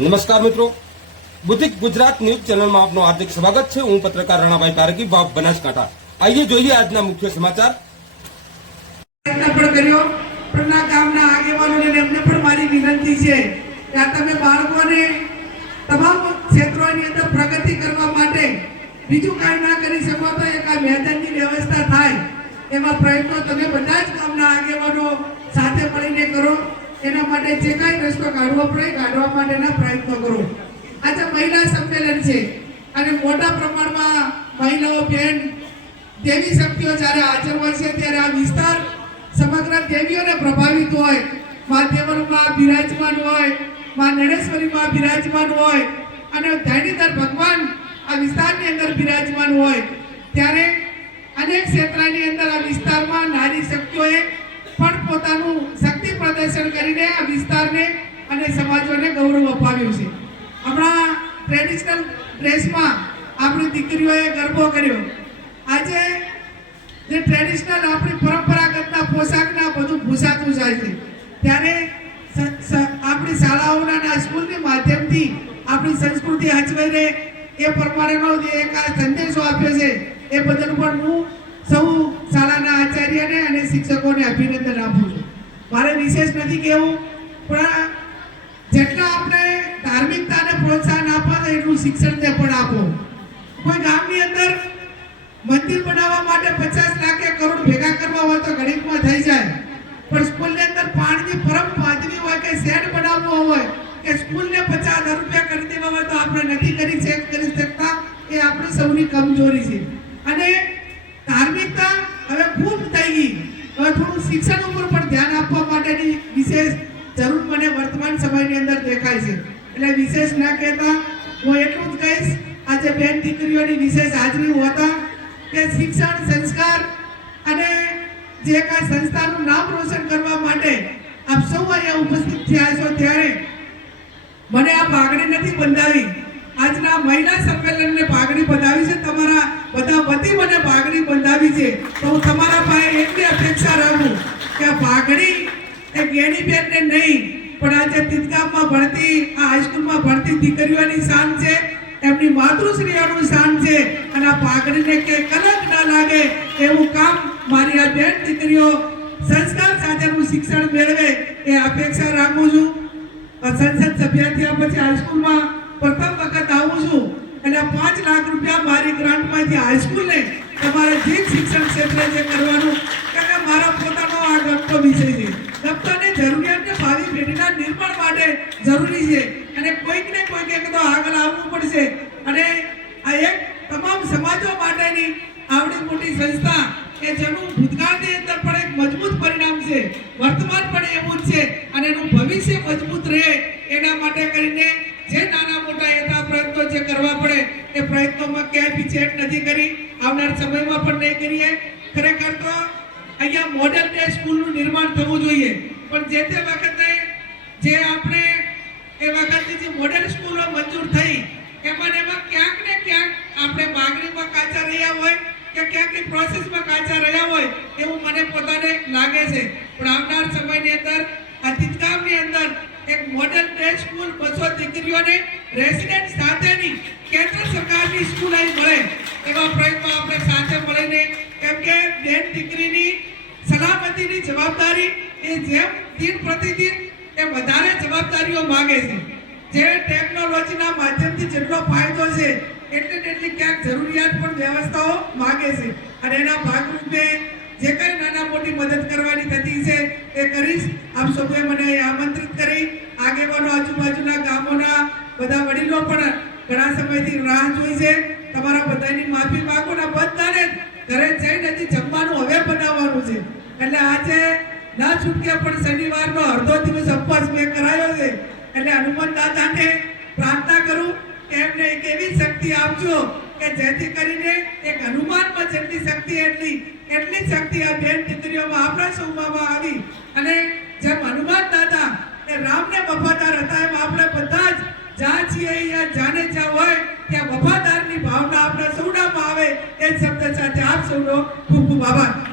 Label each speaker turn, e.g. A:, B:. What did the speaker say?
A: નમસ્કાર મિત્રો. બુદ્ધિક ગુજરાત ન્યૂઝ ચેનલમાં આપનું હાર્દિક સ્વાગત છે. હું પત્રકાર રાણાભાઈ તારકી ભાવ બનાસકાંઠા. આઈએ જોઈએ આજના મુખ્ય સમાચાર.
B: કર્યો પણ આ ગામના આગેવાનોને એમને પણ મારી વિનંતી છે કે તમે બાળકોને તમામ ક્ષેત્રોની અંદર પ્રગતિ કરવા માટે બીજું કાંઈ ના કરી શકો તો એક આ વ્યવસ્થા થાય. એવા પ્રયત્નો તમે બધા જ ગામના આગેવાનો સાથે મળીને કરો. એના માટે જે કાંઈ રસ્તો કાઢવો પડે કાઢવા માટેના પ્રયત્નો કરો. આજે મહિલા સંમેલન છે. અને મોટા પ્રમાણમાં મહિલાઓ, બેન, દેવી શક્તિઓ જ્યારે હાજર હોય છે, ત્યારે આ વિસ્તાર સમગ્ર દેવીઓને પ્રભાવિત હોય. મા દેવરમાં બિરાજમાન હોય, મા નળેશ્વરીમાં બિરાજમાન હોય અને ધરણીધર ભગવાન આ વિસ્તારની અંદર બિરાજમાન હોય. ત્યારે અનેક ક્ષેત્રની અંદર આ વિસ્તારમાં નારી શક્તિઓએ પણ પોતાનું શક્તિ પ્રદર્શન કરીને આ વિસ્તારને અને સમાજોને ગૌરવ અપાવ્યું છે. હમણાં ટ્રેડિશનલ ડ્રેસમાં આપણી દીકરીઓએ ગરબો કર્યો. આજે જે ટ્રેડિશનલ આપણી પરંપરાગતના પોશાકના બધું ભૂસાતું જાય છે. ત્યારે આપણી શાળાઓના સ્કૂલની માધ્યમથી આપણી સંસ્કૃતિ હચવાઈ રહે એ પ્રમાણેનો જે એક સંદેશો આપ્યો છે, એ બદલ પણ હું સૌ શાળાના આચાર્યને અને શિક્ષકોને અભિનંદન આપું છું. મારે વિશેષ નથી કહેવું, પણ જેટલા આપણે ધાર્મિકતાને પ્રોત્સાહન આપવા એટલું શિક્ષણને પણ આપો. કોઈ ગામની અંદર મંદિર બનાવવા માટે પચાસ લાખ કે કરોડ ભેગા કરવા હોય તો ગણિતમાં થઈ જાય પણ સ્કૂલની અંદર પાણીની પરમ પાદરી હોય કે શેડ બનાવવો હોય કે સ્કૂલને પચાસ હજાર રૂપિયા કરી દેવા હોય તો આપણે નથી કરી છે કરી શકતા એ આપણી સૌની કમજોરી છે અને ધાર્મિકતા હવે ખૂબ થઈ ગઈ હવે થોડું શિક્ષણ ઉપર પણ ધ્યાન આપવા માટેની વિશેષ જરૂર મને વર્તમાન સમયની અંદર દેખાય છે. એટલે વિશેષ ના કહેતા હું એટલું જ કહીશ, આજે બેન દીકરીઓની વિશેષ હાજરી હોતા કે શિક્ષણ, સંસ્કાર અને જે કાંઈ સંસ્થાનું નામ રોશન કરવા માટે આપ સૌ અહીંયા ઉપસ્થિત થયા છો ત્યારે મને આ પાઘડી નથી બંધાવી. આજના મહિલા સંમેલનને પાઘડી બંધાવી છે. તમારા બધા વતી મને પાઘડી બંધાવી છે. તો હું તમારા પાસે એટલી અપેક્ષા રાખું કે પાઘડી એ બેનને નહીં, પણ આજે તિતકામમાં ભણતી, આ હાઈસ્કૂલમાં ભણતી દીકરીઓની શાન છે, એમની માતૃશ્રીઓનું શાન છે, અને આ પાઘડીને કે કલંક ના લાગે એવું કામ મારી આ બેન દીકરીઓ સંસ્કાર સાથેનું શિક્ષણ મેળવે એ અપેક્ષા રાખું છું. સંસદ સભ્ય થયા પછી હાઈસ્કૂલમાં પ્રથમ વખત આવું છું એટલે પાંચ લાખ રૂપિયા મારી ગ્રાન્ટમાંથી હાઈસ્કૂલને તમારે જે શિક્ષણ ક્ષેત્રે જે કરવાનું કે કે મારા પોતાનો આ ગમતો વિષય છે. જરૂરિયાતને ભાવિ પેઢીના નિર્માણ માટે જરૂરી છે. અને કોઈક ને કોઈક એક તો આગળ આવવું પડશે. અને આ એક તમામ સમાજો માટેની આવડી મોટી સંસ્થા કે જેનું ભૂતકાળની અંદર પણ એક મજબૂત પરિણામ છે. વર્તમાન પણ એવું જ છે અને એનું ભવિષ્ય મજબૂત રહે એના માટે કરીને જે નાના મોટા એના પ્રયત્નો જે કરવા પડે એ પ્રયત્નોમાં ક્યાંય પીછેહટ નથી કરી. આવનાર સમયમાં પણ નહીં કરીએ. ખરેખર તો અહીંયા મોડેલ ડે સ્કૂલનું નિર્માણ થવું જોઈએ. પણ જે તે વખતે જે આપણે એ વખતે જે મોડેલ સ્કૂલો મંજૂર થઈ, એમાં એમાં ક્યાંક ને ક્યાંક આપણે માગણીમાં કાચા રહ્યા હોય કે ક્યાંક પ્રોસેસમાં કાચા રહ્યા હોય એવું મને પોતાને લાગે છે. પણ આવનાર સમયની અંદર આ તિતકામની અંદર એક મોડેલ ડે સ્કૂલ બસો દીકરીઓને રેસિડેન્ટ સાથેની કેન્દ્ર સરકારની સ્કૂલ અહીં મળે એવા પ્રયત્નો આપણે સાથે મળીને, કેમ કે બેન દીકરીની સલામતીની જવાબદારી એ જેમ દિન પ્રતિદિન એ વધારે જવાબદારીઓ માગે છે. જે ટેકનોલોજીના માધ્યમથી જેટલો ફાયદો છે, એટલે તેટલી ક્યાંક જરૂરિયાત પણ વ્યવસ્થાઓ માગે છે. અને એના ભાગરૂપે જે કંઈ નાના મોટી મદદ કરવાની થતી છે, એ કરીશ. આપ સૌએ મને આમંત્રિત કરી. આગેવાનો આજુબાજુના ગામોના બધા વડીલો પણ ઘણા સમયથી રાહ જોઈ છે. તમારા બધાની માફી માગો ને બધાને ઘરે જઈને હજી જમવાનું હવે બનાવવાનું છે. એટલે આજે ના છૂટકે પણ શનિવારનો અડધો દિવસ ઉપવાસ મેં કરાયો છે. એટલે હનુમાન દાદાને પ્રાર્થના કરું કે એમને એક એવી શક્તિ આપજો કે જેથી કરીને એક હનુમાનમાં જેટલી શક્તિ એટલી એટલી શક્તિ આ બેન દીકરીઓમાં, આપણા સૌમાં આવી. અને જેમ હનુમાન દાદા એ રામને વફાદાર હતા, એમ આપણે બધા જ જ્યાં છીએ, યા જાને જ્યાં હોય, ત્યાં વફાદારની ભાવના આપણા સૌનામાં આવે. એ શબ્દ સાથે આપ સૌનો ખૂબ ખૂબ આભાર.